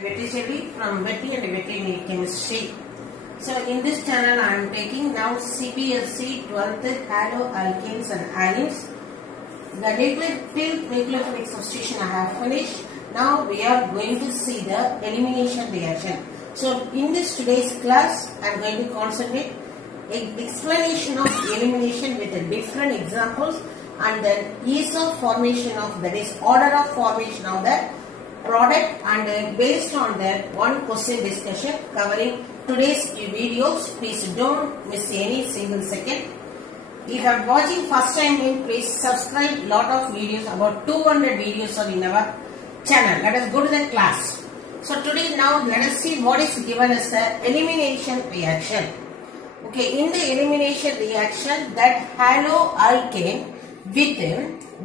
Vetri Chelli from Vetri and Veterinary Chemistry. So in this channel I am taking now CBSE 12th haloalkanes and amines. The nucleophilic substitution I have finished. Now we are going to see the elimination reaction. So in this today's class I am going to concentrate explanation of elimination with the different examples and then ease of formation of, that is order of formation of the product, and based on that one question discussion covering today's videos. Please don't miss any single second. If you are watching first time, please subscribe. Lot of videos, about 200 videos are in our channel. Let us go to the class. So today now let us see what is given as the elimination reaction. Okay, in the elimination reaction, that haloalkane with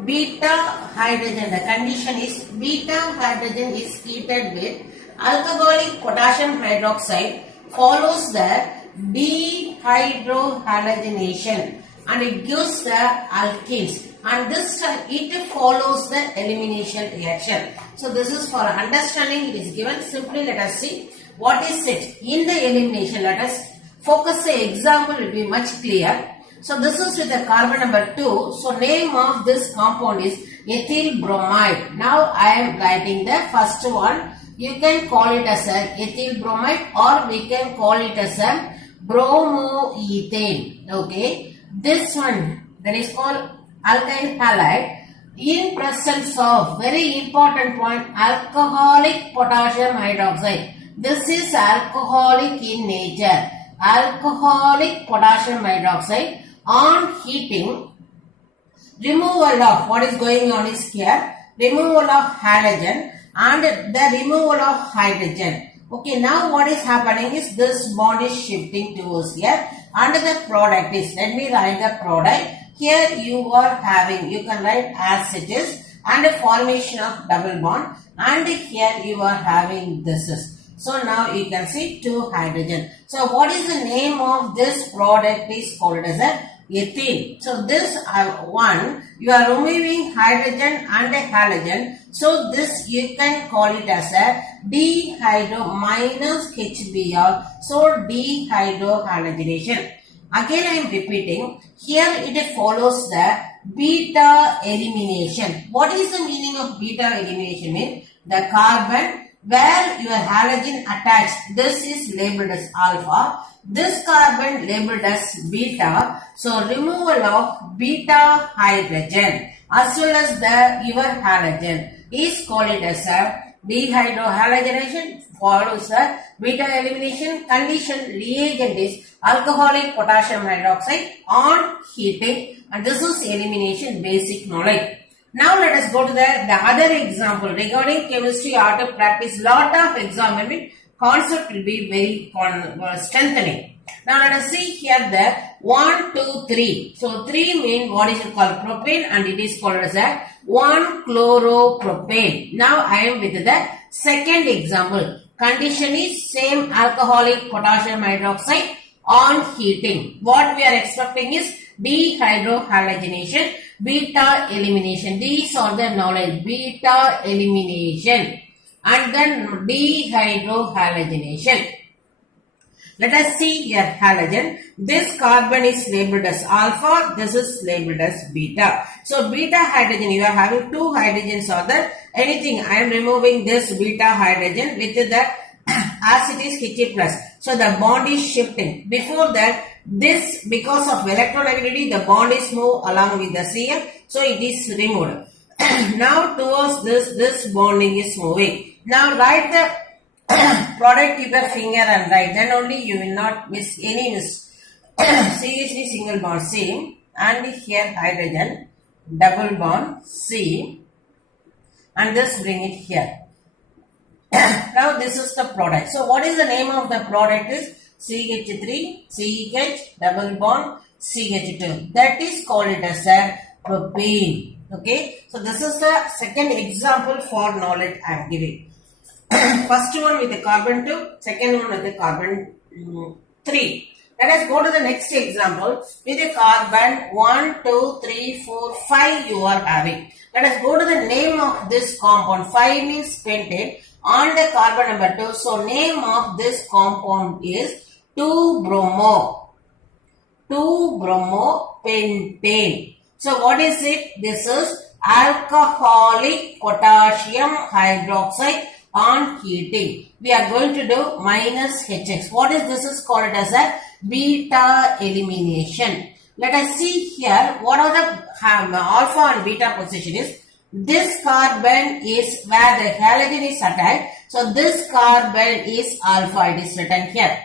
beta hydrogen, the condition is beta hydrogen is heated with alcoholic potassium hydroxide, follows the dehydrohalogenation and it gives the alkenes, and this time it follows the elimination reaction. So this is for understanding, it is given. Simply let us see what is it in the elimination. Let us focus the example, will be much clear. So this is with the carbon number 2. So name of this compound is ethyl bromide. Now I am writing the first one. You can call it as a ethyl bromide or we can call it as a bromoethane. Okay. This one, that is called alkyl halide, in presence of, very important point, alcoholic potassium hydroxide. This is alcoholic in nature. Alcoholic potassium hydroxide. On heating, removal of, what is going on is here, removal of halogen and the removal of hydrogen. Okay, now what is happening is this bond is shifting towards here and the product is, let me write the product. Here you are having, you can write as it is, and a formation of double bond, and here you are having this is. So now you can see 2 hydrogen. So what is the name of this product is called as a ethene. So this one, you are removing hydrogen and a halogen. So this you can call it as a dehydro minus HBr. So dehydrohalogenation. Again I am repeating. Here it follows the beta elimination. What is the meaning of beta elimination? Means the carbon where your halogen attached, this is labeled as alpha, this carbon labeled as beta. So removal of beta hydrogen as well as the your halogen is called it as a dehydrohalogenation, follows the beta elimination. Condition reagent is alcoholic potassium hydroxide on heating, and this is elimination basic knowledge. Now let us go to the other example. Regarding chemistry, art of practice, lot of example, concept will be very strengthening. Now let us see here the 1, 2, 3. So 3 means what is it called? Propane, and it is called as a 1-chloropropane. Now I am with the second example. Condition is same, alcoholic potassium hydroxide on heating. What we are expecting is dehydrohalogenation, beta elimination. These are the knowledge. Beta elimination and then dehydrohalogenation. Let us see here halogen. This carbon is labeled as alpha. This is labeled as beta. So beta hydrogen, you are having 2 hydrogens or there. Anything, I am removing this beta hydrogen with the as it is He plus. So the bond is shifting. Before that, this, because of electronegativity, the bond is moved along with the Cl. So it is removed. Now towards this bonding is moving. Now write the product with your finger and write. Then only you will not miss any miss. CH3 single bond C, and here hydrogen double bond C, and this bring it here. Now this is the product. So what is the name of the product is CH3 CH double bond CH2. That is called it as a propane. Okay. So this is the second example for knowledge I am giving. First one with the carbon 2, second one with the carbon 3. Let us go to the next example with the carbon 1, 2, 3, 4, 5 you are having. Let us go to the name of this compound. 5 means pentane. on the carbon number 2. So name of this compound is 2-bromopentane. So what is it? This is alcoholic potassium hydroxide on heating. We are going to do minus HX. What is this? Is called as a beta elimination. Let us see here what are the alpha and beta position is. This carbon is where the halogen is attached. So this carbon is alpha. It is written here.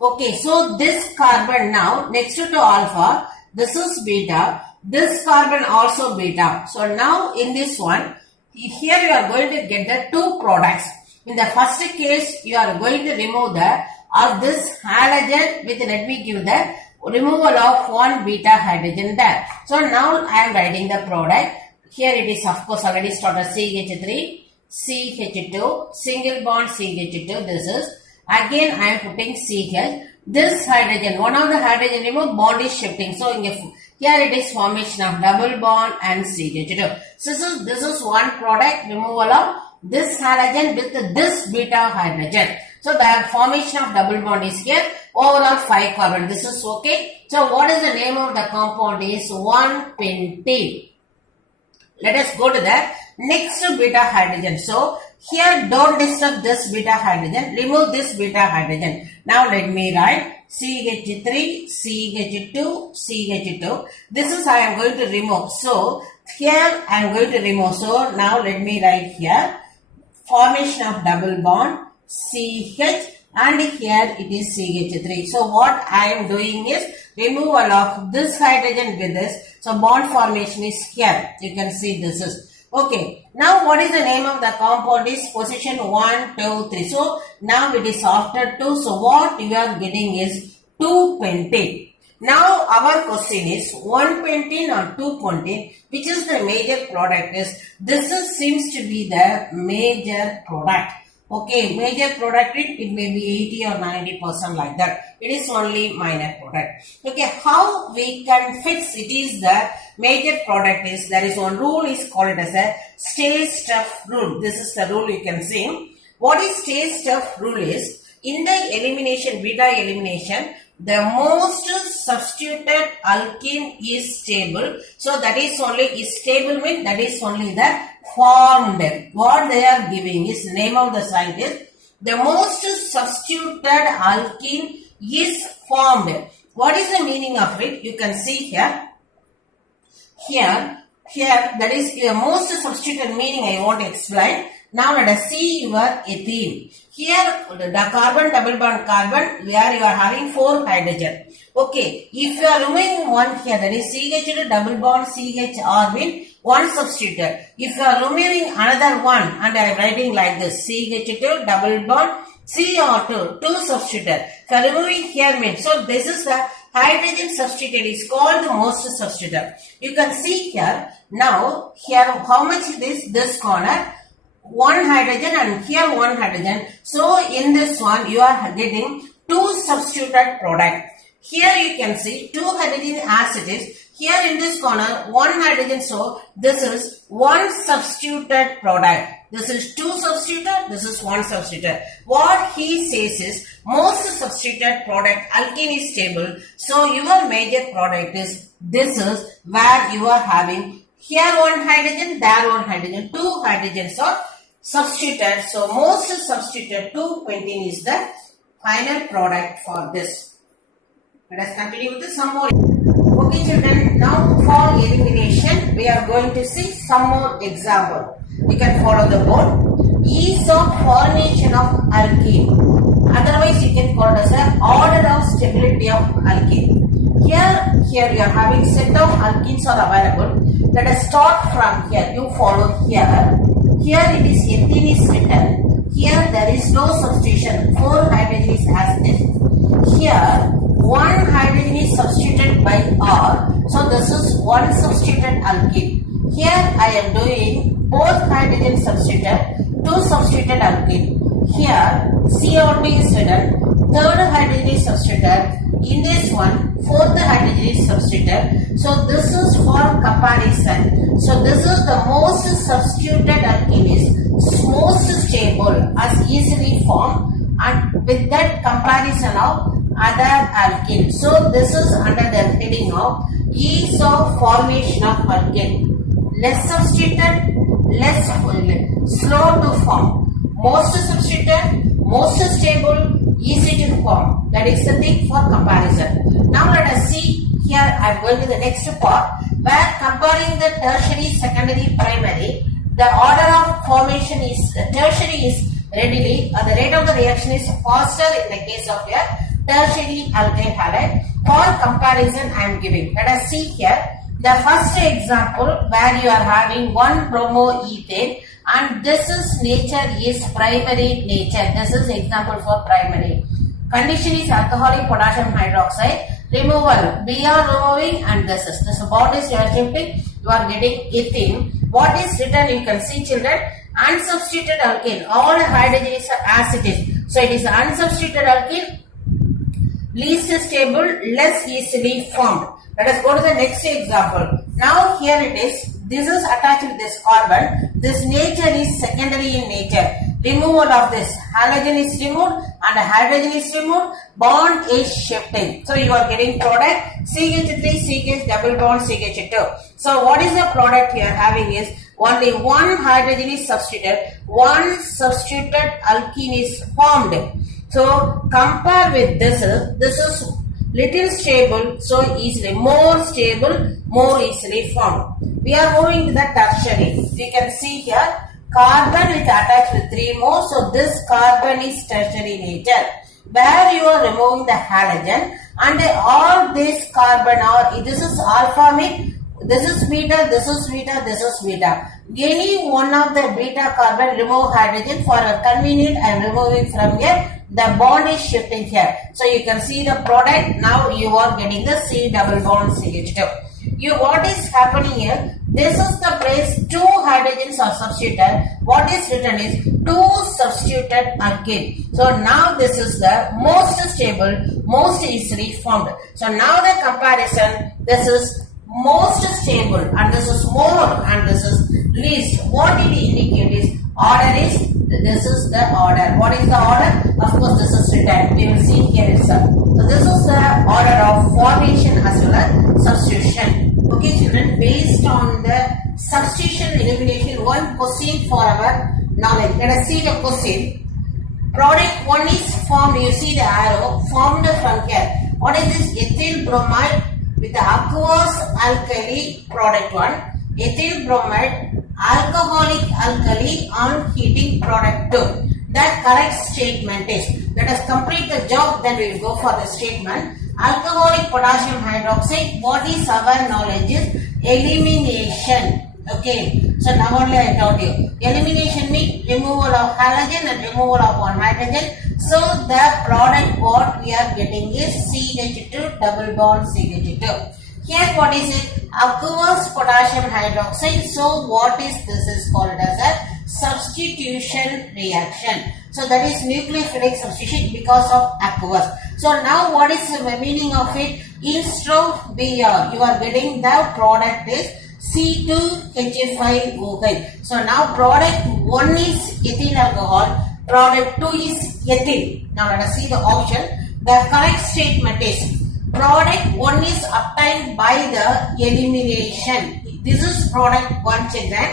Okay, so this carbon now next to alpha, this is beta. This carbon also beta. So now in this one, here you are going to get the two products. In the first case, you are going to remove this halogen with, let me give the removal of one beta hydrogen there. So now I am writing the product. Here it is of course already started CH3, CH2, single bond CH2. This is again I am putting CH. This hydrogen, one of the hydrogen removed, bond is shifting. So here it is formation of double bond and CH2. So this is one product, removal of this halogen with this beta hydrogen. So the formation of double bond is here. Overall 5 carbon. This is okay. So what is the name of the compound? Is 1-pentane. Let us go to the next beta hydrogen. So here don't disturb this beta hydrogen. Remove this beta hydrogen. Now let me write CH3, CH2, CH2. This is I am going to remove. So here I am going to remove. So now let me write here formation of double bond CH and here it is CH3. So what I am doing is removal of this hydrogen with this. So bond formation is here. You can see this is. Okay. Now what is the name of the compound? Is position 1, 2, 3. So now it is after 2. So what you are getting is 2-pentane. Now our question is 1-pentane or 2-pentane. Which is the major product? Is this seems to be the major product. Okay, major product it may be 80 or 90% like that. It is only minor product. Okay, how we can fix it is the major product is there is one rule is called as a stay stuff rule. This is the rule you can see. What is stay stuff rule is in the elimination, beta elimination, the most substituted alkene is stable. So that is only is stable means that is only the formed. What they are giving is name of the scientist. The most substituted alkene is formed. What is the meaning of it? You can see here. Here that is the most substituted meaning I want to explain. Now let us see your ethene. Here the carbon double bond carbon where you are having 4 hydrogen. Okay, if you are removing one here that is CH2 double bond CHR mean one substituted. If you are removing another one and I am writing like this CH2 double bond CR2 2 substituted. If you are removing here means so this is the hydrogen substituted is called the most substituted. You can see here now here how much it is this corner. 1 hydrogen and here 1 hydrogen. So in this one you are getting 2 substituted product. Here you can see 2 hydrogen as it is. Here in this corner 1 hydrogen. So this is 1 substituted product. This is 2 substituted. This is 1 substituted. What he says is most substituted product alkene is stable. So your major product is this is where you are having here 1 hydrogen, there 1 hydrogen, 2 hydrogens are substituted. So most substituted 2-pentane is the final product for this. Let us continue with some more. Okay children, now for elimination we are going to see some more example. You can follow the board. Ease of formation of alkene. Otherwise you can call it as an order of stability of alkene. Here you are having set of alkenes are available. Let us start from here. You follow here. Here it is ethene is written. Here there is no substitution. 4 hydrogen is as it is. Here 1 hydrogen is substituted by R. So this is 1 substituted alkene. Here I am doing both hydrogen substituted, 2 substituted alkene. Here CO2 is written. 3rd hydrogen is substituted. In this one 4th hydrogen is substituted. So this is for comparison. So this is the most substituted alkene is most stable as easily formed, and with that comparison of other alkene. So this is under the heading of ease of formation of alkene. Less substituted, less slow to form. Most substituted, most stable, easy to form. That is the thing for comparison. Now let us see here. I am going to the next part where comparing the tertiary, secondary, primary. The order of formation is tertiary is readily, the rate of the reaction is faster in the case of a tertiary alkyl halide. For comparison, I am giving. Let us see here the first example where you are having one bromoethane, and this is nature is primary nature. This is example for primary. Condition is alcoholic potassium hydroxide. Removal, we are removing, and this bond is you are shifting, you are getting ethene. What is written, you can see children, unsubstituted alkene, all hydrogen is as it is. So it is unsubstituted alkene, least stable, less easily formed. Let us go to the next example. Now here it is, this is attached to this carbon, this nature is secondary in nature. Removal of this, halogen is removed and hydrogen is removed, bond is shifting. So you are getting product CH3, CH double bond, CH2. So what is the product you are having is only one hydrogen is substituted, one substituted alkene is formed. So compare with this is little stable, so easily more stable, more easily formed. We are moving to the tertiary. You can see here carbon with attached with 3 more, so this carbon is tertiary nature, where you are removing the halogen, and all this carbon are, this is alpha mid, this is beta, this is beta, this is beta. Any one of the beta carbon remove hydrogen for a convenient, I am removing from here. The bond is shifting here. So you can see the product. Now you are getting the C double bond CH2. What is happening here? This is the place 2 hydrogens are substituted. What is written is 2 substituted alkene. So now this is the most stable, most easily formed. So now the comparison, this is most stable and this is more and this is least. What it indicates is order is, this is the order. What is the order? Of course this is written. We will see here itself. So this is the order of formation as well as substitution. Okay children, based on the substitution elimination, one question for our knowledge. Let us see the question. Product 1 is formed, you see the arrow, formed from here. What is this? Ethyl bromide with the aqueous alkali, product 1. Ethyl bromide, alcoholic alkali on heating, product 2. The correct statement is, let us complete the job, then we will go for the statement. Alcoholic potassium hydroxide, what is our knowledge is elimination. Okay, so now only I taught you. Elimination means removal of halogen and removal of one hydrogen. So the product what we are getting is CH2 double bond CH2. Here what is it? Aqueous potassium hydroxide. So what is this is called as a substitution reaction. So that is nucleophilic substitution because of aqueous. So now what is the meaning of it? Instead of Br, you are getting the product is C2H5OH. So now product 1 is ethyl alcohol, product 2 is ethyl. Now let us see the option. The correct statement is product 1 is obtained by the elimination. This is product 1 children.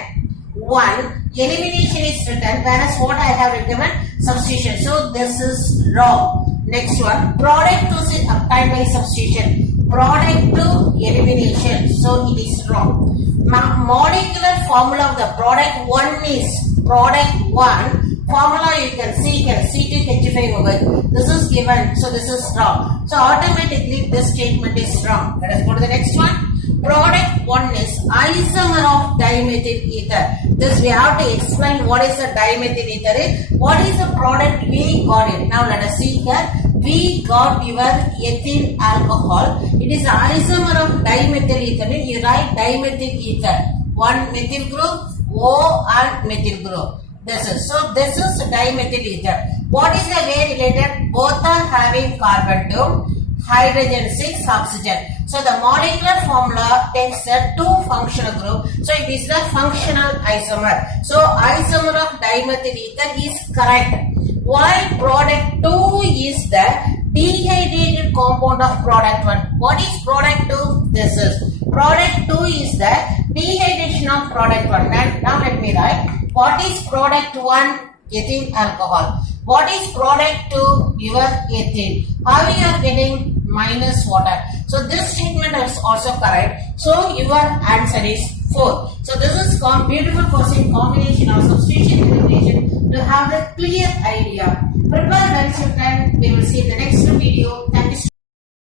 1 elimination is written, whereas what I have written substitution. So this is wrong. Next one, product 2 is obtained by substitution. Product 2 elimination. So it is wrong. Molecular formula of the product 1 is product 1. Formula you can see here C2H5OH. This is given, so this is wrong. So automatically this statement is wrong. Let us go to the next one. Product 1 is isomer of dimethyl ether. This we have to explain what is the dimethyl ether. What is the product we got it. Now let us see here. We got your ethyl alcohol. It is isomer of dimethyl ether. You write dimethyl ether. One methyl group, O and methyl group. This is dimethyl ether. What is the way related? Both are having carbon 2. hydrogen 6 oxygen. So the molecular formula takes a 2 functional group. So it is the functional isomer. So isomer of dimethyl ether is correct. While product 2 is the dehydrated compound of product 1. What is product 2? This is product 2 is the dehydration of product 1. Now let me write. What is product 1? Ethyl alcohol. What is product 2? Your ethane. How you are getting? Minus water. So this statement is also correct. So your answer is 4. So this is beautiful question combination of substitution elimination to have the clear idea. Prepare well, children. We will see in the next video.